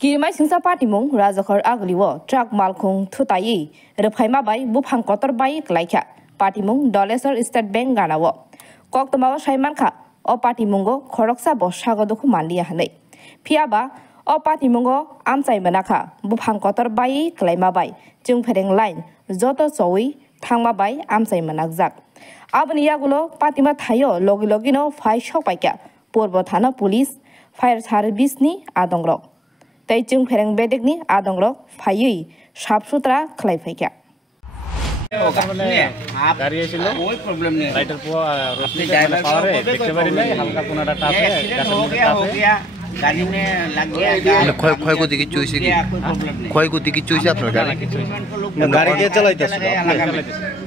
Kirmai singsa patimung rajakar agliwo truck malkhung thutai refaima bai bufang kotor bai klaikha patimung dolesor state bank ganawo koktamawa saimankha o patimungo khoroksa boshagodokhu manliya hanai phiaba o patimungo amchai manakha bufang kotor bai klaima bai jungfereng line joto chowi thangma bai amchai manakjak aboni yagulo patima thayo logi logino phai sokpaikya purbo thana police fire service ni adongrok tei jungfereng bedekni adongrok phaiyi সাফসুতরা খালাইফাইকা গাড়ি এসেছিল ওই problem নেই rider পো আপনি driver পাওয়ারে দেখতে পারি না হালকা কোনাটা টাপে গাড়ি নে লাগ গया ক্ষয়ক্ষতি কিছু হইছে কি ক্ষয়ক্ষতি কিছু হইছে আপনার গাড়ি গাড়ি কে চালাইতেছিল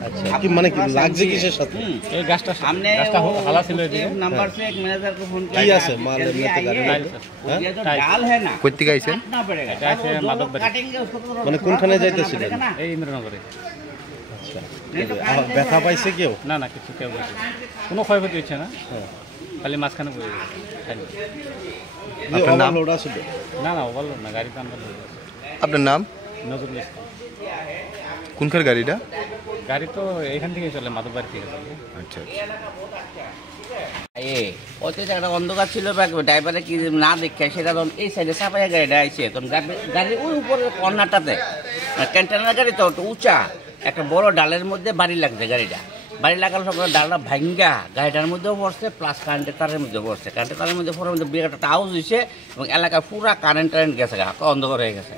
আচ্ছা কি মানে কি লাগছে কিসের সাথে এই গাছটা সামনে গাছটা হালা ছিল এই নাম্বার से एक मैनेजर को फोन किया কি আছে মাল এমনি তো গাড়ি ये जो डाल है ना কইতে গাইছেন এটা আছে মাদকবাড়ি মানে কোনখানে যাইতেছিলেন এই ইন্দ্রনগরে আচ্ছা ব্যথা পাইছে কেউ না না কিছু কেউ কোনো ক্ষয়ক্ষতি হচ্ছে না খালি মাঝখানে পড়ে গেছে খালি আপনার নাম লোড আছে না না ওভারলোড না গাড়িতে আমরা আপনার নাম নজরুল ইসলাম কোনখার গাড়িটা গাড়ি তো এখান থেকে চলে মাদকবাড়ি থেকে চলে আচ্ছা ওতে একটা অন্ধকার ছিল ড্রাইভারে কি না দেখে সেটা তখন এই সাইডে চাপাইয়া গাড়িটা আইছে তখন গাড়ির ওই উপরে কর্নারটাতে কন্টেনার গাড়ি তো উঁচা একটা বড় ডালের মধ্যে বাড়ি লাগছে গাড়িটা বাড়ি লাগার সব ডালটা ভাঙ্গা গাড়িটার মধ্যেও পড়ছে প্লাস কারেন্টের তারের মধ্যে পড়ছে কারেন্টের তারের মধ্যে পড়ার মধ্যে বিরাট আউজ হয়েছে এবং এলাকায় পুরা কারেন্ট গেছে অন্ধকার হয়ে গেছে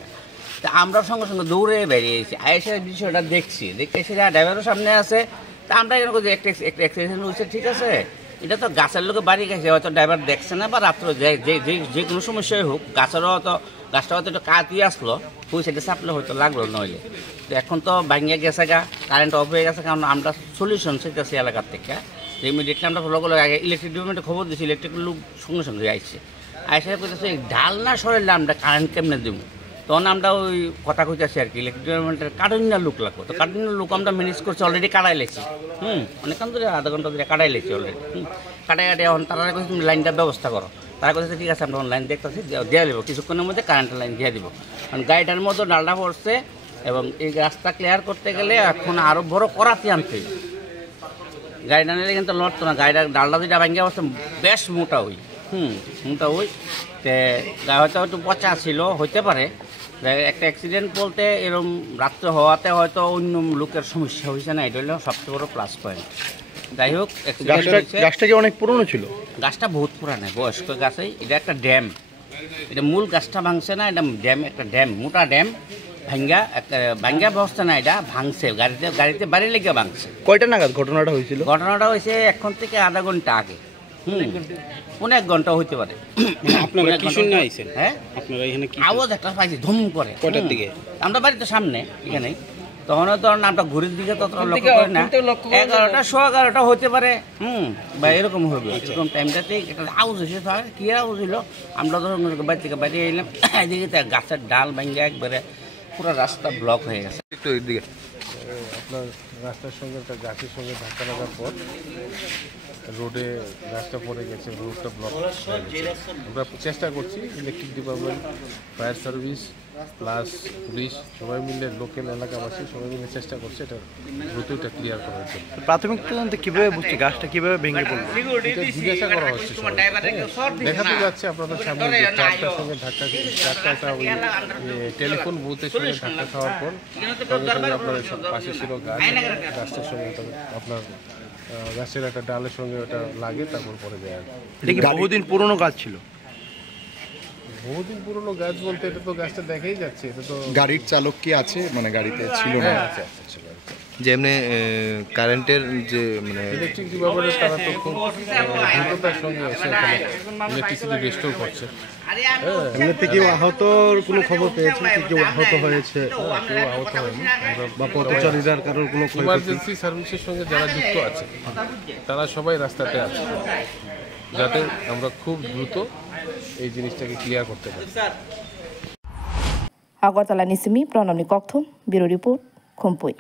তা আমরা সঙ্গে সঙ্গে দৌড়ে বেরিয়েছি আইসে বিষয়টা দেখছি দেখে সেটা ড্রাইভারও সামনে আছে তা আমরা এরকম যে একটা অ্যাক্সিডেন্ট হয়েছে ঠিক আছে এটা তো গাছের লোকে বাড়ি গেছে হয়তো ড্রাইভার দেখছে না বা রাত্রে যে কোনো সমস্যাই হোক গাছেরও হয়তো গাছটা হয়তো একটু কাটিয়ে আসলো ওই সাইডে চাপলে হয়তো লাগলো নইলে তো এখন তো ভাঙিয়ে গেছে গা কারেন্ট অফ হয়ে গেছে কারণ আমরা সলিউশন চাইতেছি এলাকার থেকে যে ইমিডিয়েটলি আমরা লগে আগে ইলেকট্রিক ডিপার্টমেন্টে খবর দিয়েছি ইলেকট্রিক লোক সঙ্গে সঙ্গে আইসে আইসে কইতেছে ডাল না সরাইলে আমরা কারেন্ট কেমনে দেবো তখন আমরা ওই কথা কইতেছি আর কি ইলেকট্রিক ডিপার্টমেন্টের কারেন্টের লোক লাগবো তো কারেন্টের লোক আমরা ম্যানেজ করছি অলরেডি কাটাই লেছি অনেকক্ষণ ধরে আধা ঘন্টা ধরে কাটাই লেছি অলরেডি কাটাই এখন তারা কইছে তুমি লাইনটার ব্যবস্থা করো তারা কথা ঠিক আছে আমরা লাইন দেখতেছি দেওয়া দেবো কিছুক্ষণের মধ্যে কারেন্টের লাইন দিয়ে দিব কারণ গাড়িটার মধ্যে ডালটা পড়ছে এবং এই রাস্তা ক্লিয়ার করতে গেলে এখন আরও বড় করাতে আনতে গাড়িটা নিলে কিন্তু লড়তো না গাড়িটা ডালটা যেটা ভাঙ্গে অবস্থা বেশ মোটা হই মোটা হই তে হয়তো একটু পচা ছিল হইতে পারে একটা অ্যাক্সিডেন্ট বলতে এরকম রাত্রে হওয়াতে হয়তো অন্য লোকের সমস্যা হয়েছে না এটা হলো সবচেয়ে বড় প্লাস পয়েন্ট যাই হোক গাছটা কি অনেক পুরনো ছিল গাছটা বহুত পুরানো বয়স্ক গাছই এটা একটা ড্যাম এটা মূল গাছটা ভাঙছে না এটা ড্যাম একটা ড্যাম মোটা ড্যাম ভাঙ্গা ব্যবস্থা না এটা ভাঙছে গাড়িতে বাড়ি লেগে ভাঙছে কয়টা নাগাদ ঘটনাটা হয়েছিল ঘটনাটা হয়েছে এখন থেকে আধা ঘন্টা আগে অনেক ঘন্টা হইতে পারে আপনারা কি শুনে আইছেন হ্যাঁ আপনারা এখানে কি আওয়াজ একটা পাইছি ধুম করে কয়টার দিকে আমরা বাড়িতে সামনে এখানে তখন তো নামটা ঘুরের দিকে ততটা লক্ষ্য করি না 11টা 11:15 হতে পারে বা এরকম হবে এরকম টাইমটাতেই একটা আওয়াজ হয়েছে কি আওয়াজ হইলো আমরা ধরুন বাড়ি থেকে বাইরে এলাম এদিকে গাছের ডাল ভাঙ্গে একবারে পুরো রাস্তা ব্লক হয়ে গেছে একটু এদিকে আপনার রাস্তার সঙ্গে একটা গাছের সঙ্গে ধাক্কা লাগার পর রোডে গাছটা পড়ে গেছে রোডটা ব্লক আমরা চেষ্টা করছি electric department fire service plus police সবাই মিলে লোকাল এলাকাবাসী সবাই মিলে চেষ্টা করছে এটা দ্রুত এটা ক্লিয়ার করার জন্য প্রাথমিক তদন্তে কিভাবে বুঝছে গাছটা কিভাবে ভেঙে পড়লো এটা জিজ্ঞাসা করা হচ্ছে দেখাতে যাচ্ছে আপনাদের সামনে যে ট্রাকটার সঙ্গে ধাক্কা ট্রাকটা ওই টেলিফোন বুথের সঙ্গে ধাক্কা খাওয়ার পর আপনার পাশে ছিল গাছটার সঙ্গে আপনার গাছের একটা ডালের সঙ্গে ওটা লাগে তারপর পরে যায় এটা কি বহুদিন পুরনো গাছ ছিল বহুদিন পুরনো গাছ বলতে এটা তো গাছটা দেখাই যাচ্ছে এটা তো গাড়ির চালক কি আছে মানে গাড়িতে ছিল না যেমনি কারেন্টের যে মানে ইলেকট্রিক ডিপার্টমেন্টের তারা তো খুব দ্রুততার সঙ্গে এসে এখানে ইলেকট্রিসিটি রেস্টোর করছে এমনিতে কেউ আহতর কোনো খবর পেয়েছে কেউ আহত হয়েছে কেউ আহত হয়নি বা পথচারীদের কারোর কোনো ইমার্জেন্সি সার্ভিসের সঙ্গে যারা যুক্ত আছে তারা সবাই রাস্তাতে আছে যাতে আমরা খুব দ্রুত এই জিনিসটাকে ক্লিয়ার করতে পারি আগরতলা নিসিমি প্রণামী কক্ষ ব্যুরো রিপোর্ট খুমপুই।